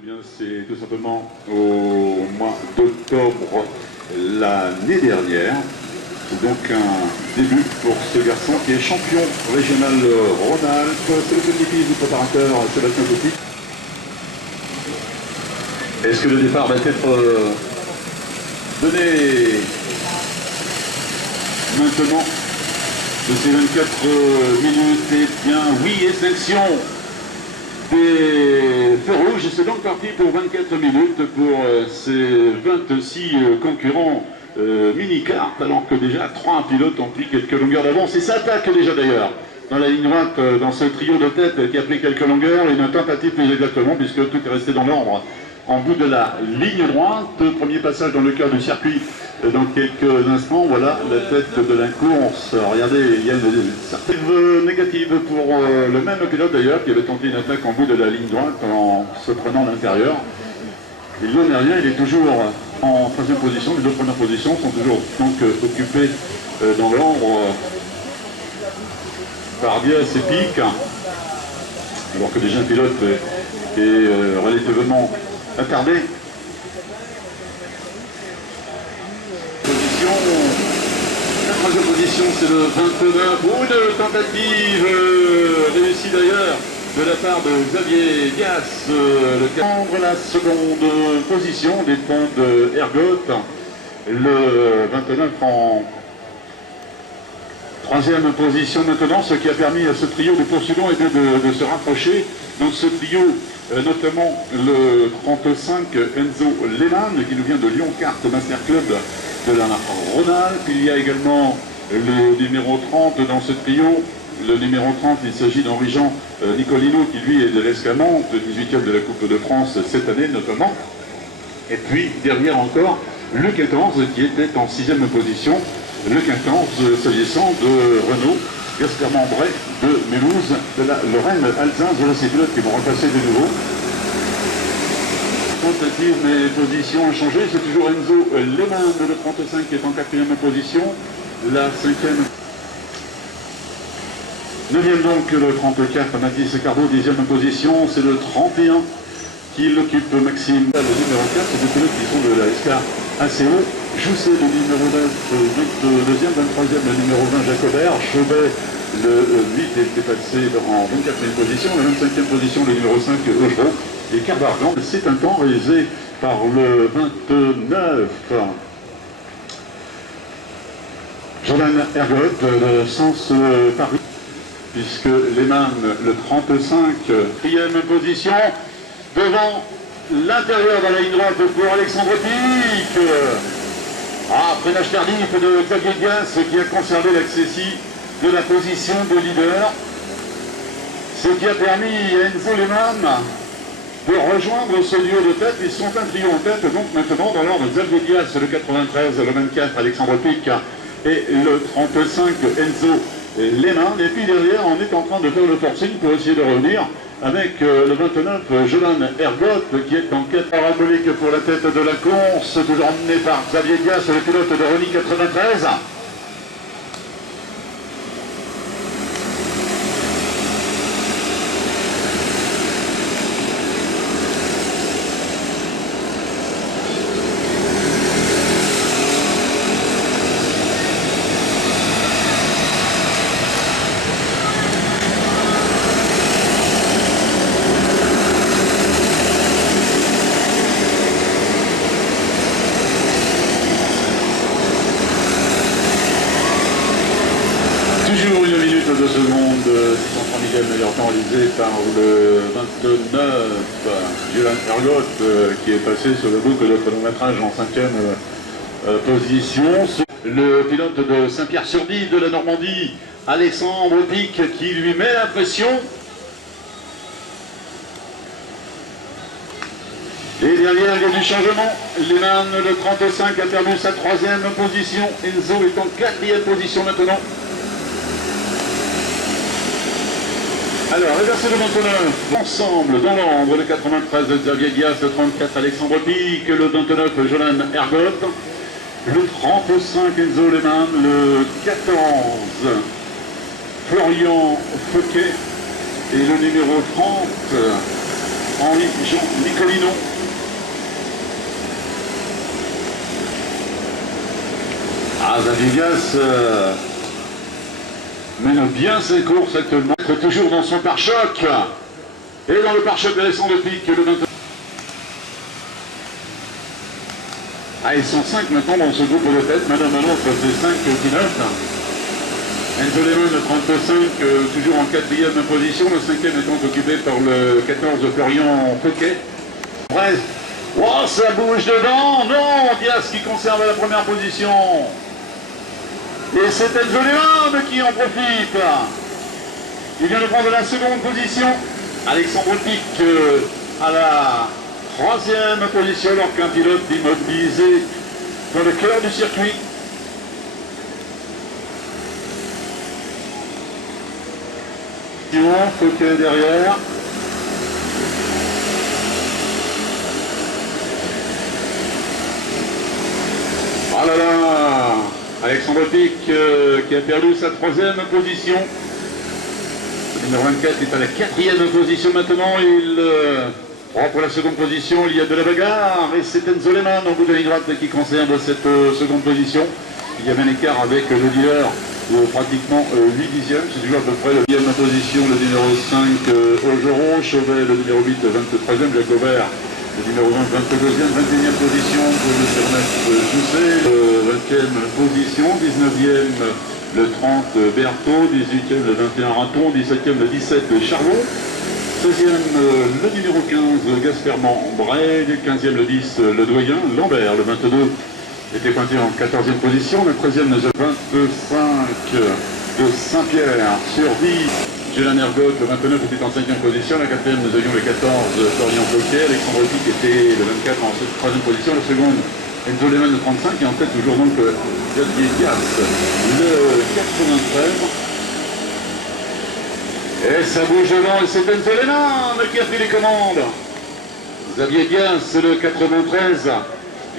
Eh bien, c'est tout simplement au mois d'octobre l'année dernière. C'est donc un début pour ce garçon qui est champion régional Rhône-Alpes. C'est le petit-fils du préparateur Sébastien Petit. Est-ce que le départ va être donné maintenant de ces 24 minutes? Eh bien, oui, extinction des feux rouges. C'est donc parti pour 24 minutes pour ces 26 concurrents mini-kart, alors que déjà 3 pilotes ont pris quelques longueurs d'avance. Et ça attaque déjà d'ailleurs dans la ligne droite, dans ce trio de tête qui a pris quelques longueurs, une tentative plus exactement, puisque tout est resté dans l'ordre en bout de la ligne droite. Premier passage dans le cœur du circuit dans quelques instants. Voilà la tête de la course. Regardez, il y a une certaine négative pour le même pilote d'ailleurs, qui avait tenté une attaque en bout de la ligne droite en se prenant l'intérieur. Il n'en est rien, il est toujours en troisième position. Les deux premières positions sont toujours donc occupées dans l'ordre par Diaz et Pic, alors que déjà un pilote est relativement attardé. La troisième position, c'est le 29. Une tentative réussie d'ailleurs de la part de Xavier Diaz. Le la seconde position dépend de Ergot. Le 29 en troisième position maintenant, ce qui a permis à ce trio de poursuivants de se rapprocher. Donc ce trio, notamment le 35 Enzo Lehmann, qui nous vient de Lyon Kart Master Club de la Rhône-Alpes. Il y a également le numéro 30 dans ce trio. Le numéro 30, il s'agit d'Henri-Jean Nicolino, qui lui est de l'Escamante, 18e de la Coupe de France cette année notamment. Et puis derrière encore, le 14 qui était en 6e position. Le 15 s'agissant de Renault, Gaspard Membray de Mulhouse, de la Lorraine Alsace. Voilà ces pilotes qui vont repasser de nouveau. Tentative, mais position a changé. C'est toujours Enzo Lehmann, le 35 qui est en 4e position. La 5e. 9e donc le 34, Mathis Cardo, 10e position. C'est le 31 qui l'occupe, Maxime. Le numéro 4, c'est deux pilotes qui sont de la SK ACO. Jousset, le numéro 9, 22e, 23e, le numéro 20, Jacobert. Chauvet, le 8 était passé en 24e position. La 25e position, le numéro 5, Eugereau. Et Carbargan, c'est un temps réalisé par le 29. Jordan Ergot, le sens Paris, puisque Lehmann, le 35, 4e position, devant l'intérieur de la ligne droite pour Alexandre Pic. Freinage tardif de Xavier Diaz qui a conservé l'accessi de la position de leader, ce qui a permis à Enzo Lehmann de rejoindre ce duo de tête. Ils sont un trio en tête donc maintenant dans l'ordre. Xavier Diaz, le 93, le 24 Alexandre Pic et le 35 Enzo Lehmann. Et puis derrière on est en train de faire le forcing pour essayer de revenir avec le 29, Jordan Ergot, qui est en quête parabolique pour la tête de la course, toujours emmené par Xavier Diaz, le pilote de Rony 93. Toujours une minute de seconde, 630 millième meilleur temps réalisé par le 29, Jordan Ergot, qui est passé sur le boucle de chronométrage en 5e position. Le pilote de Saint-Pierre-sur-Die de la Normandie, Alexandre Pic, qui lui met la pression. Et derrière, il y a du changement. Lehmann, le 35, a perdu sa 3e position. Enzo est en 4e position maintenant. Alors, reversez le 29, ensemble, dans l'ombre, le 93 de Xavier Diaz, le 34 Alexandre Pic, le 29 Jordan Ergot, le 35 Enzo Lehmann, le 14 Florian Fouquet et le numéro 30 Henri-Jean Nicolino. Zavigas mène bien ses courses actuellement, toujours dans son pare-choc et dans le pare-choc d'Alexandre Pic, le 22. Ils sont 5 maintenant dans ce groupe de tête, Madame Alonso c'est 5 pilotes. Enzo Lemon, le 35, toujours en 4e position, le 5e étant occupé par le 14 Florian Fouquet. Bref, oh, ça bouge devant, non, Diaz qui conserve la première position. Et c'est Enzo Lemon qui en profite. Il vient de prendre la seconde position. Alexandre Pic à la 3e position, alors qu'un pilote immobilisé dans le cœur du circuit. Fouquet derrière. Oh là là, Alexandre Pic qui a perdu sa 3e position. Le numéro 24 est à la 4e position maintenant. Il pour la seconde position, il y a de la bagarre et c'est Enzo Lemon en bout de ligne droite qui conserve cette seconde position. Il y a un écart avec le dealer de pratiquement 8 dixièmes. C'est toujours à peu près la 10e position, le numéro 5 Augeron, Chauvet le numéro 8, 23e, Jacobert le numéro 20, 22e, 21e position pour le Ernest Jousset, 20e position, 19e le 30 Berthaud, 18e le 21 Raton, 17e le 17 Charlot, 16e le numéro 15 Gasperman Bray, 15e le 10 le Doyen, Lambert le 22 était pointé en 14e position, le 13e le 25 de Saint-Pierre sur 10. Gélan Ergot, le 29 était en 5e position, la 4e nous avions le 14 Florian Fouquet, Alexandre Pic était le 24 en 3e position, le second Enzo Lemon le 35 et en tête toujours donc Xavier Diaz le 93. Et ça bouge devant et c'est Enzo Lemon qui a pris les commandes. Xavier Diaz le 93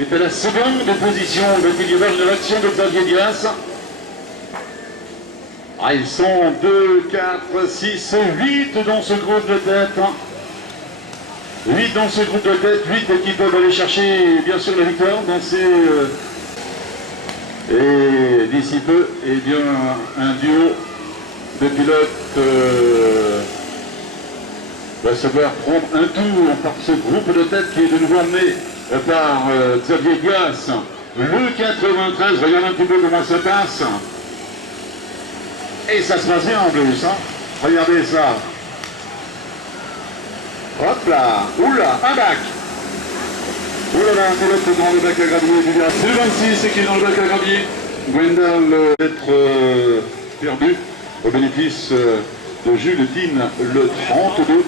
est à la seconde position, va-t-il y avoir une action de Xavier Diaz? Ils sont 2, 4, 6, 8 dans ce groupe de tête. 8 dans ce groupe de tête, 8 qui peuvent aller chercher bien sûr la victoire dans ces... Et d'ici peu, eh bien, un duo de pilotes va savoir prendre un tour par ce groupe de tête qui est de nouveau amené par Xavier Diaz. Le 93, regardez un petit peu comment ça passe. Et ça se passe bien en plus, hein. Regardez ça. Hop là. Oula, un bac. Oula là, un pilote dans le bac à gravier du virage. C'est le 26 qui est dans le bac à gravier. Gwendal être perdu au bénéfice de Jules Dean, le 32.